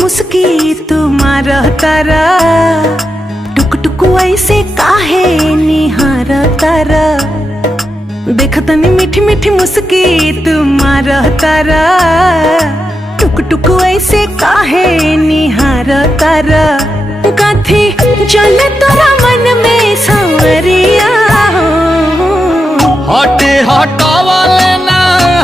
मुस्की तुम्हारा तारा, टुक टुक ऐसे काहे निहार तारा। देखतनी मीठी मीठी मुस्की तुम्हारा तारा, टुक टुक ऐसे काहे निहार तारा। कथी चले तोरा मन में सांवरिया, हटे हटावाले ना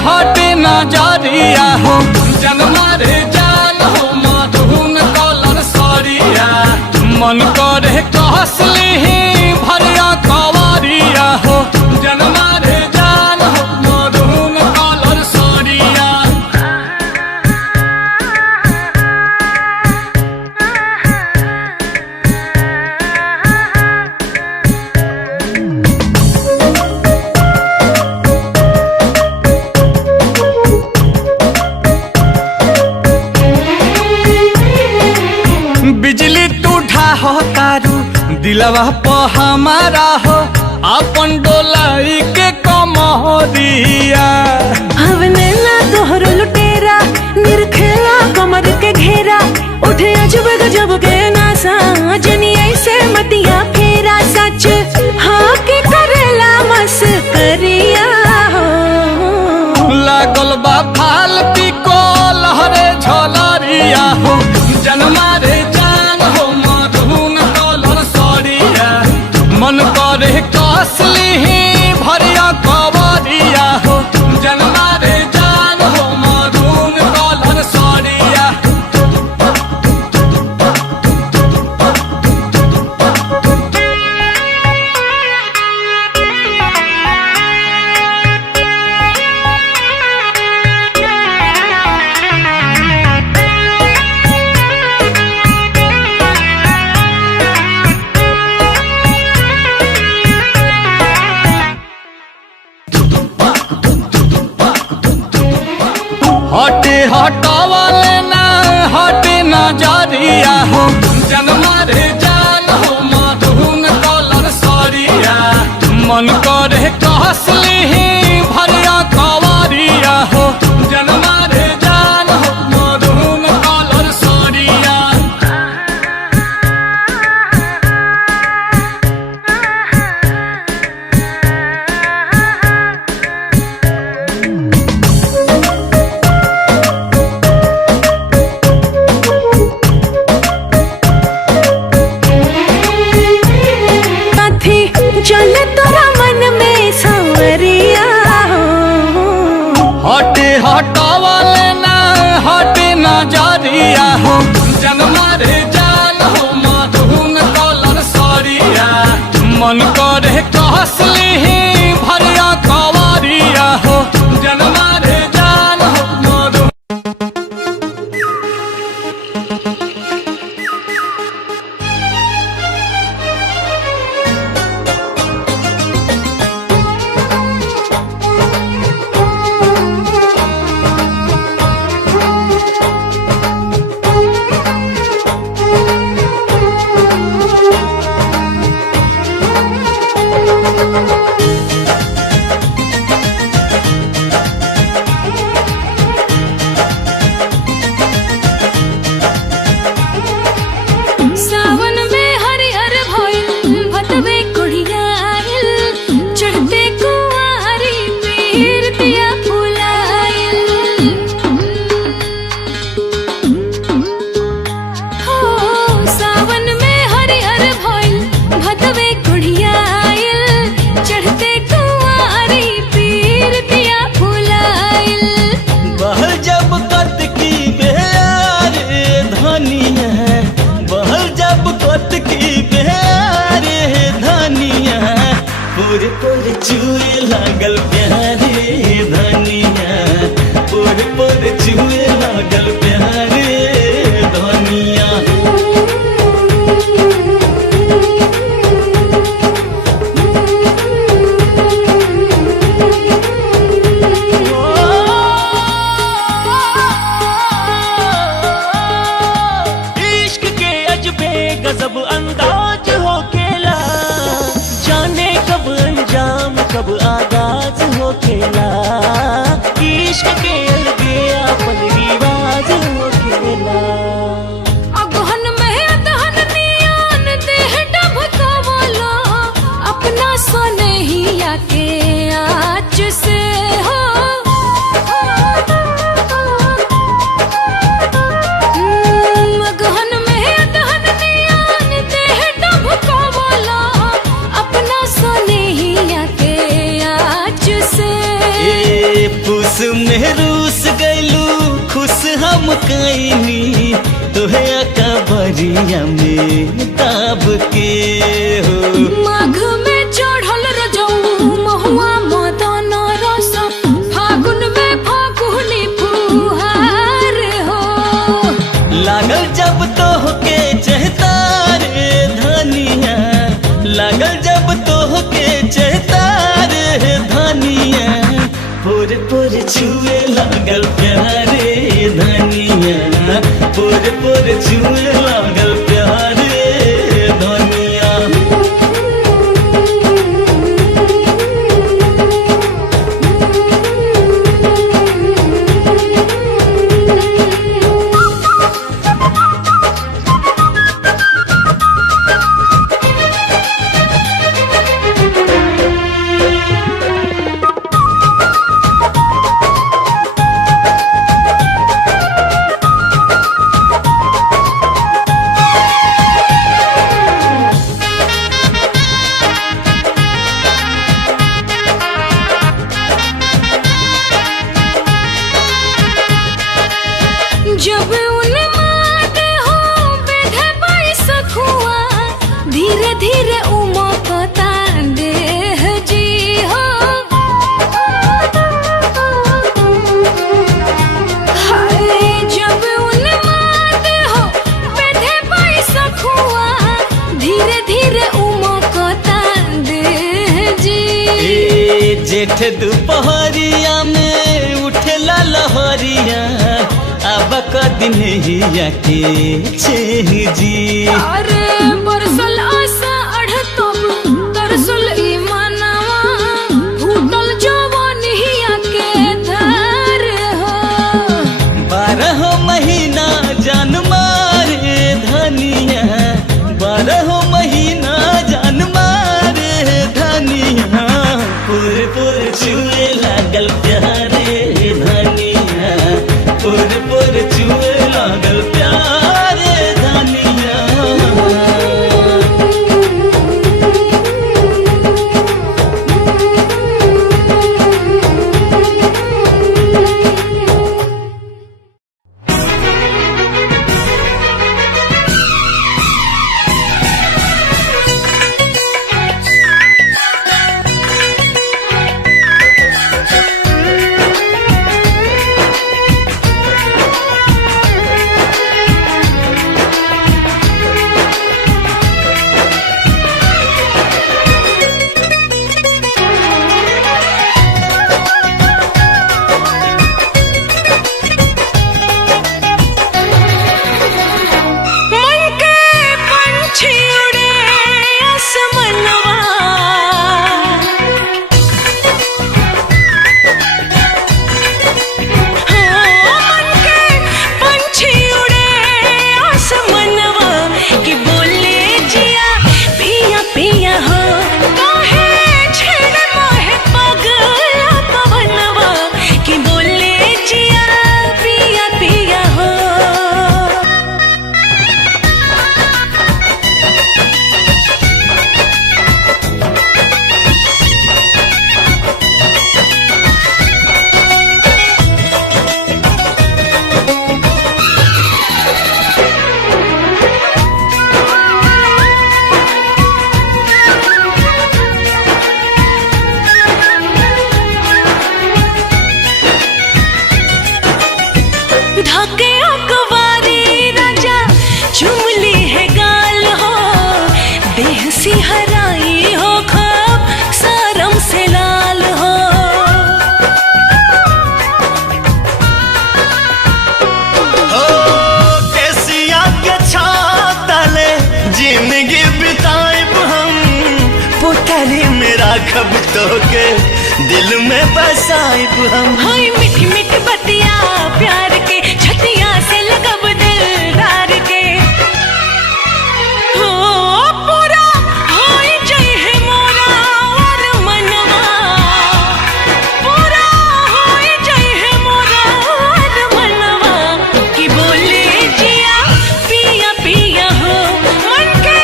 हटे नजरिया हो। जनमा रे जान हो मधुन कलर सरिया, मन करे कहसली भरिया कवरिया हो। जनमा रे जान हो मधुन कलर सरिया। बिजली तू ढाहो तारू दिलवा प हमारा हो, अपन डोलाई के कमरिया। हवने ना तोहरो लुटेरा, निरखेला कमर के घेरा। उठे अजब गजब के नासा, जनी ऐसे मतिया फेरा। सच हाँ के करेला मस्करिया हो, लागल बा फालती को लहरे झलरिया हो। जनमा रे जान हो मधुन कलर सरिया, मन करे कसली भरिया कवरिया हो। जनमा रे जान हो मधुन कलर सरिया। हटे हटावाले ना हटे नजरिया हो। जनमा रे जान हो मधुन कलर सरिया, मन करे कहसली भरिया कवरिया हो। जनमा रे जान हो मधुन कलर सरिया। चले तोरा मन में सांवरिया हो, हटे हटावाले ना हटे नजरिया हो। जनमा रे जान हो मधुन कलर सरिया, मन करे कहसली भरिया कवरिया हो। जनमा रे जान हो मधुन। में रूस गैलू खुश हम कैनी तोहे अकबरिया में दाब के हो। माघ में चढ़ल रजऊ महुआ मदन रस फागुन में फागुनी फुहार हो। लागल जब तो के चहता रे धनिया लागल जब तो के चहता रे धनिया पोर पोर छुए लागल प्यारे धनिया पोर पोर छुए लागल प्यारे धनिया। जब उन्माद हो बेधे बैसखुआ धीरे धीरे उमकता देह जी हो। हाय जब उन्माद हो बेधे बैसखुआ धीरे धीरे उमकता देह जी। जेठ दोपहरिया में उठला लहरिया अब कदिन हिया के छेह जी। अरे बरसल आशा अढ़तब तरसल ई मनवा फूटल जवान हिया के धार हो। 12 महीना जान मारे धनिया 12 महीना जान मारे धनिया पुर पुर छुए लागल प्यारे धनिया पुर पुर छुए लागल प्यारे धनिया। राखब तोके दिल में बसाइब हम। हाय मीठी मीठी बतिया प्यार के छतिया से लगब दिलदार के हो पूरा हाय जय है मोरा और मनवा पूरा हाय जय है मोरा और मनवा कि बोले जिया पिया पिया हो मन के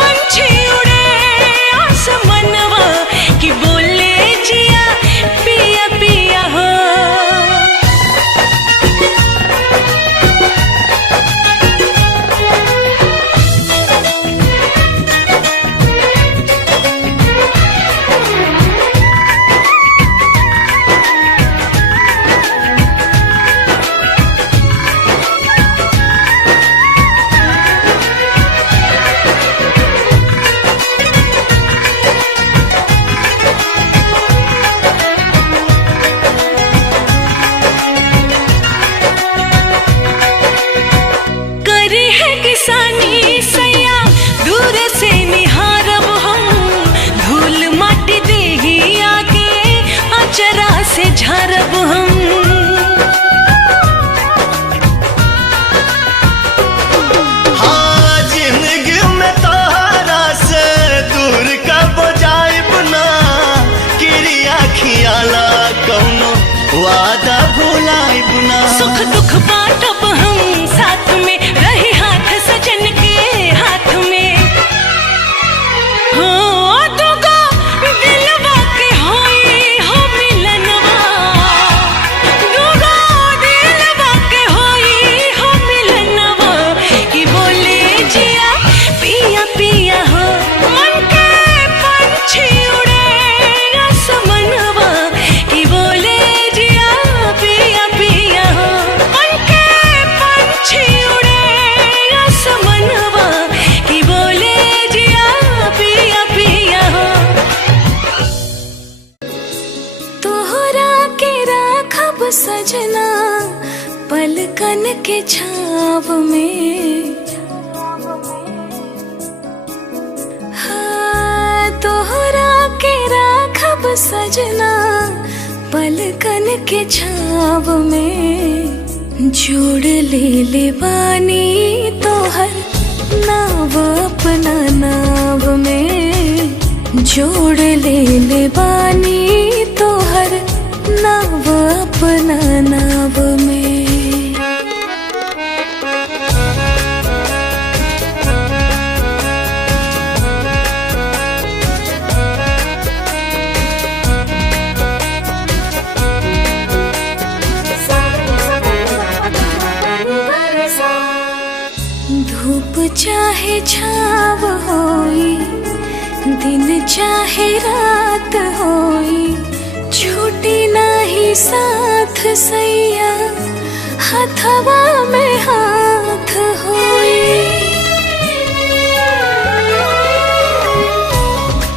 पंछी उड़े आसमानवा कि बोले जिया पिया पिया हो। से झारब हम। हाँ जिंदगी में तोहरा से दूर कब जाइब ना, क्रिया खियाला कौनो वादा भुलाइब ना। सुख दुख बांटब हम साथ में, रही हाथ सजन के हाथ में। हो दुगो दिलवा के होई हो मिलनवा, दुगो दिलवा के होई हो मिलनवा। कि बोले जिया पिया पिया हो, मन के पंछी उड़े आसमनवा। कि बोले जिया पिया पिया हो, मन के पंछी उड़े आसमनवा। कि बोले जिया पिया पिया हो। तोहरा के राखब सजना पलकन के छाव में। हाँ तोहरा के राखब सजना पलकन के छाव में। जोड़ ले बानी तोहर नाव अपना नाव में। जोड़ ले बानी तोहर नाव अपना नाव में। धूप चाहे छाव होई, दिन चाहे रात होई, छूटी नाही साथ सैया हथवा में हाथ होई।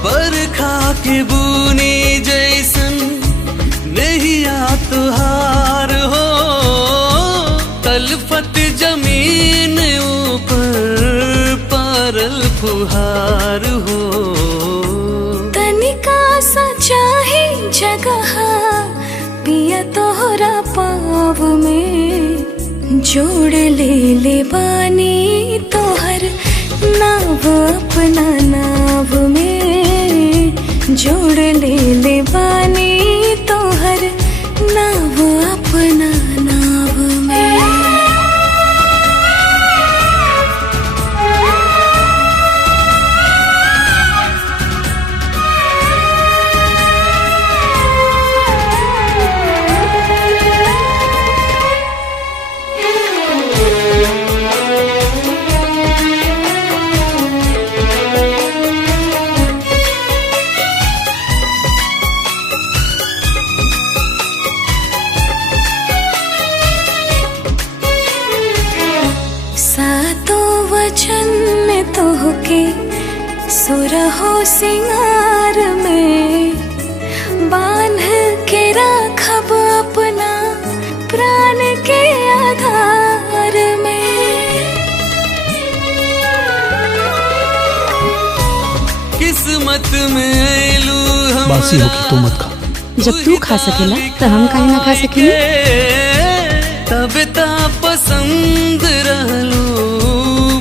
बरखा के बूनी जैसन नैया तुहार हो, तलफत जमीन ऊपर पारल फुहार हो। तनिका सा चाहे जगह पिया तोहरा पाव में। जोड़ ले बानी तोहर नाव अपना नाव में। जोड़ ले बानी तोहर नाव अपना नाव में। सातों वचन में तोहके सुरहो सिंगार में। बांध के राखब अपना प्राण के आधार में। किस्मत में ऐलू हम बासी होगी तो मत खा। जब तू खा सकेला तो हम काहे ना खा सकेली। तब ता पसंद रहलू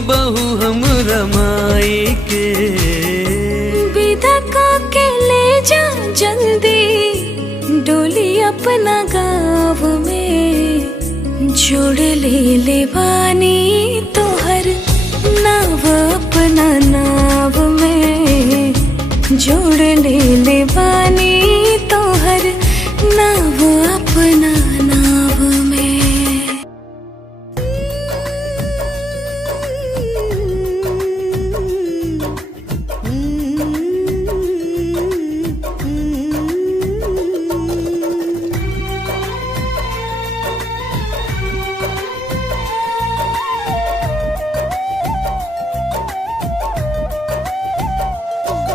बहु हम रमाई के। विदा के ले जा जल्दी डोली अपना गाँव में। जोड़ ले बानी तोहर नाव अपना नाव में। जोड़ ले बानी तोहर नाव अपना नाव में।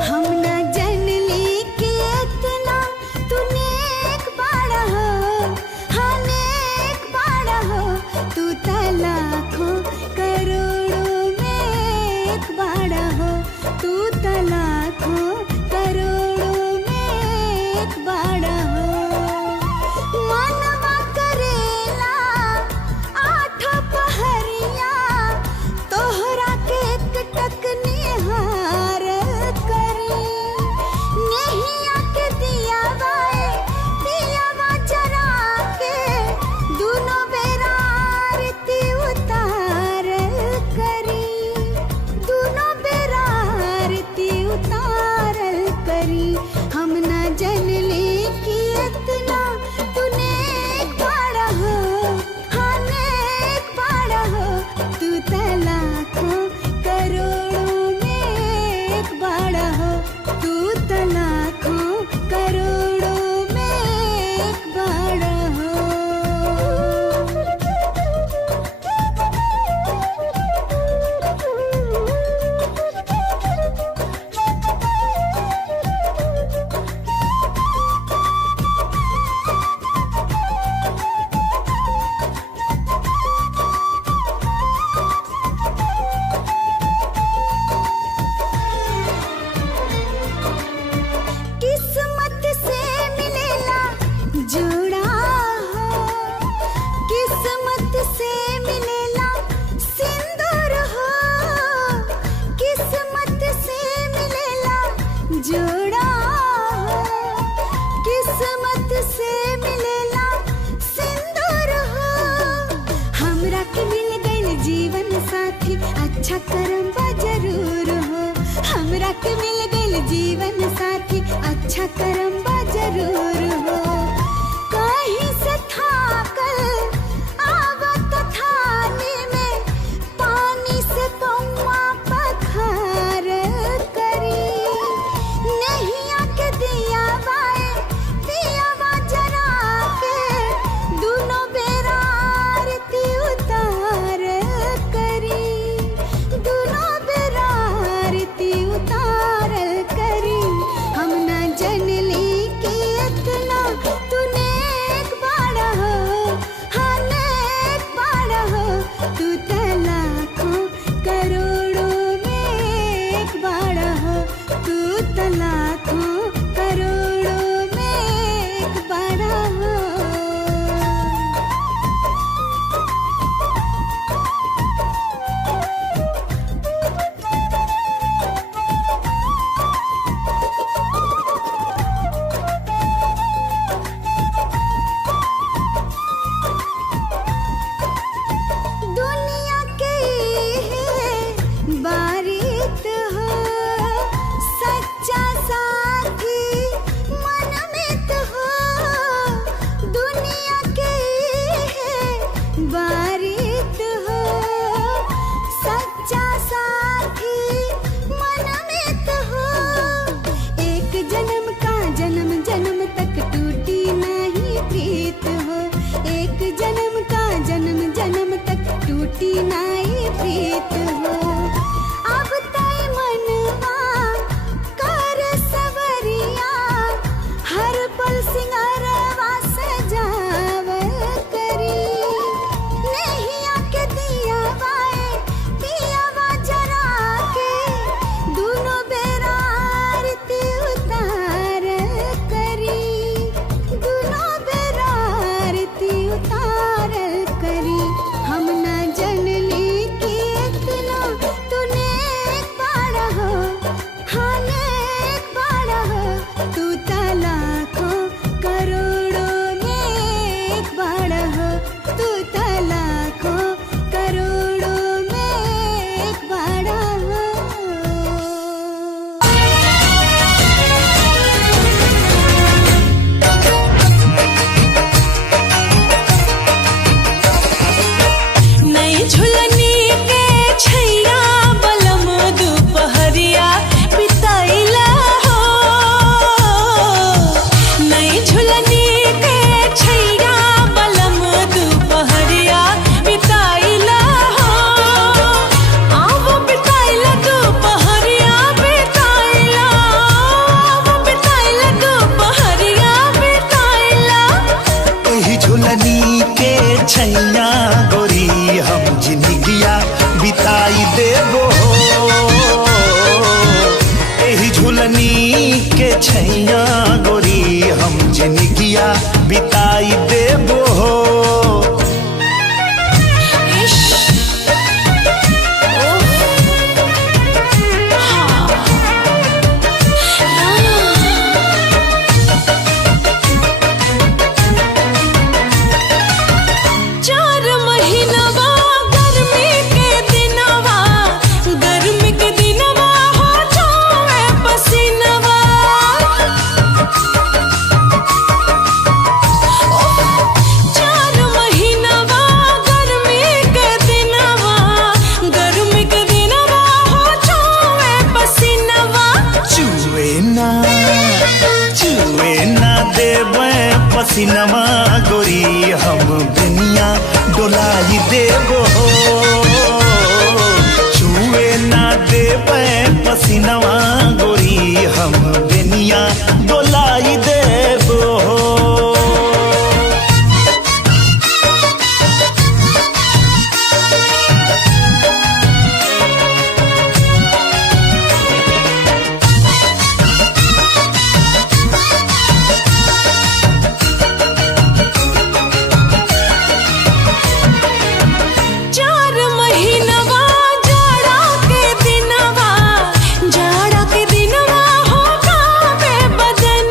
हम न जनली के करम्बा जरूर हो। कहीं से थाकल आवत थाली में पानी से पौवा पखार करी। नैया के दिया बाए पियावा जरा के दोनों बेरा आरती उतार करी। दोनों बेरा आरती उतारल करी। हम ना जनली कि इतना तूने एक बार हो। हाँ नेक बार हो। तू तो लाखों करोड़ों में एक बार हो। तू तो लाखों करोड़ों में एक बार हो। दुनिया के बारीत हो। सच्चा साथी मनमित हो। दुनिया के बारीत हो। सच्चा साथी मनमित हो। एक जन्म का जन्म जन्म तक टूटी नहीं प्रीत हो। एक जन्म का जन्म जन्म तक टूटी नहीं प्रीत हो। अब तय मनवा कर सवरिया हर पल सिंगारवा सजावल करी। नैया के दिया बाए पियावा जरा के दोनों बेरा आरती उतारल करी। दोनों बेरा आरती उतारल करी। हम ना जनली कि इतना तूने एक बार हो। हाँ नेक बार हो। तू तो लाखों करोड़ों में एक बार हो। तू तो लाखों करोड़ों में एक बार हो। नई झुलनी के छैया बलम दुपहरिया बिताइला हो। नई झुलनी के छैया बलम दुपहरिया बिताइला हो। आवो बिताइला दुपहरिया बिताइला। आवो बिताइला दुपहरिया बिताइला। एही झुलनी के छैया गोरी हम जिंदगिया बिताई देबो। एही झुलनी के छैया गोरी हम जिंदगिया बिताई देबो। चार महीनवा गर्मी के दिनवा। गर्मी के दिनवा हो जावे पसीनवा। चार महीनवा गर्मी के दिनवा। गर्मी के दिनवा हो जावे पसीनवा। चुए ना देबे पसीनवा गोरी हम दुनिया डोलाई देबो। चुए ना देबे पसीनवा गोरी हम दुनिया डोलाई देबो। चार महीनवा जाड़ा के दिनवा। जाड़ा के दिनवा हो गावे बदन।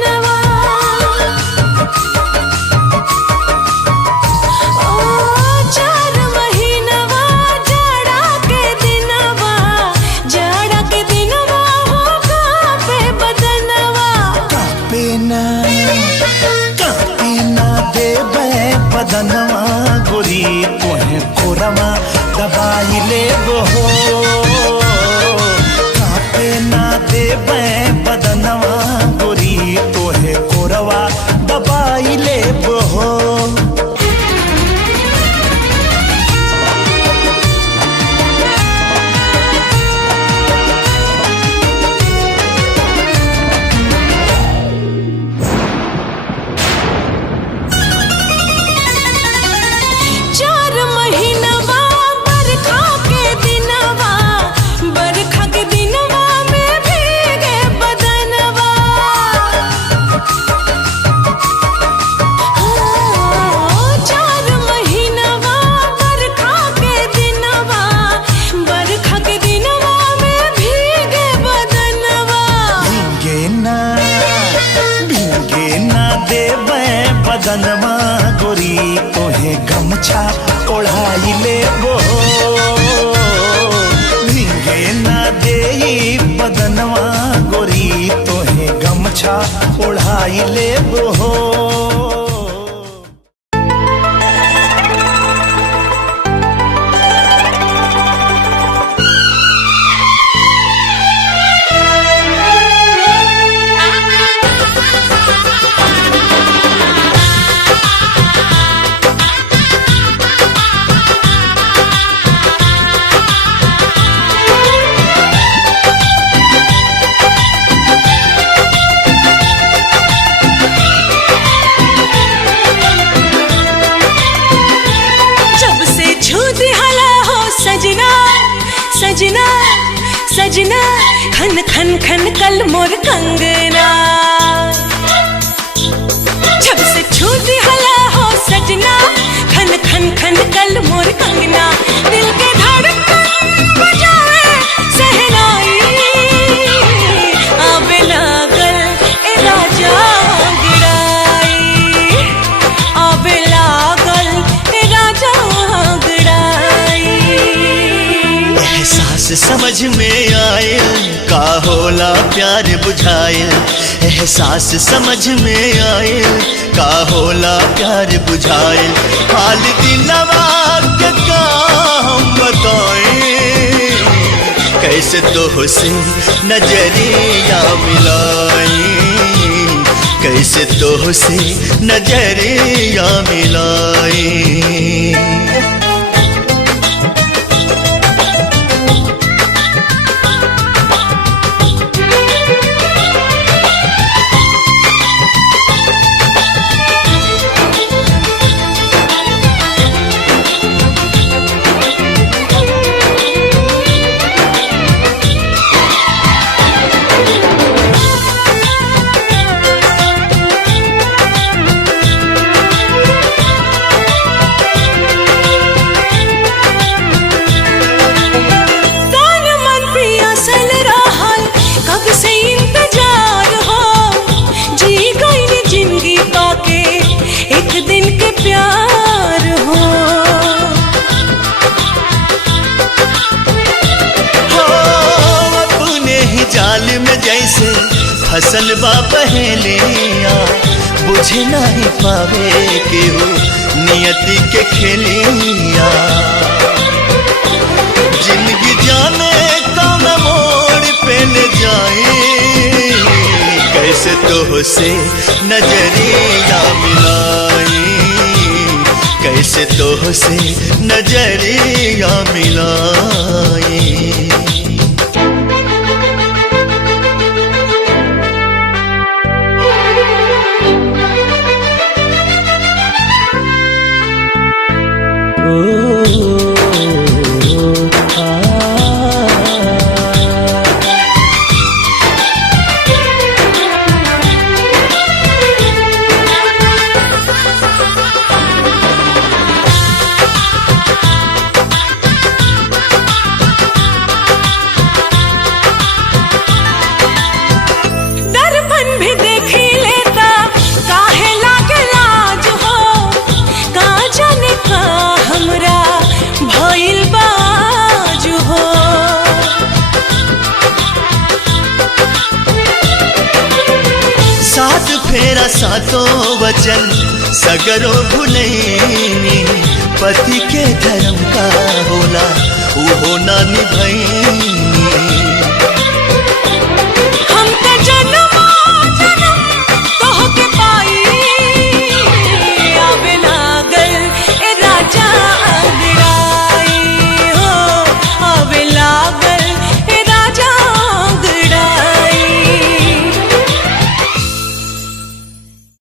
बदनवा गोरी तोहे कोरवा दबाई ले हो कांपे ना देबे बदनवा गोरी तोहे कोरवा दबाई ले हो बदनवा गोरी तोहे गमछा ओढ़ाई ले वो भीगे ना देई बदनवा गोरी तोहे गमछा ओढ़ाई ले वो सजना सजना खन खन खन कल मोर कंगना जब से छूटी हला हो सजना खन खन खन कल मोर कंगना दिल के धड़कन बजाए सहनाई आबे लागल ए राजा गिराई आबे लागल ए राजा गिराई एहसास समझ में आए का होला प्यार बुझाए एहसास समझ में आए का होला प्यार बुझाए हाल दिलवा के का हम बताएं कैसे तोहसे नजरिया मिलाए कैसे तोहसे नजरिया मिलाए फसल बा पहलिया बुझे नहीं पावे केहू नियति के खेलिया जिंदगी जाने कौन मोड़ पे ले जाए कैसे तोहसे नजरिया मिलाए कैसे तोहसे नजरिया मिलाए सातों वचन सगरो भुलैनी पति के धर्म का होला उहो ना निभैनी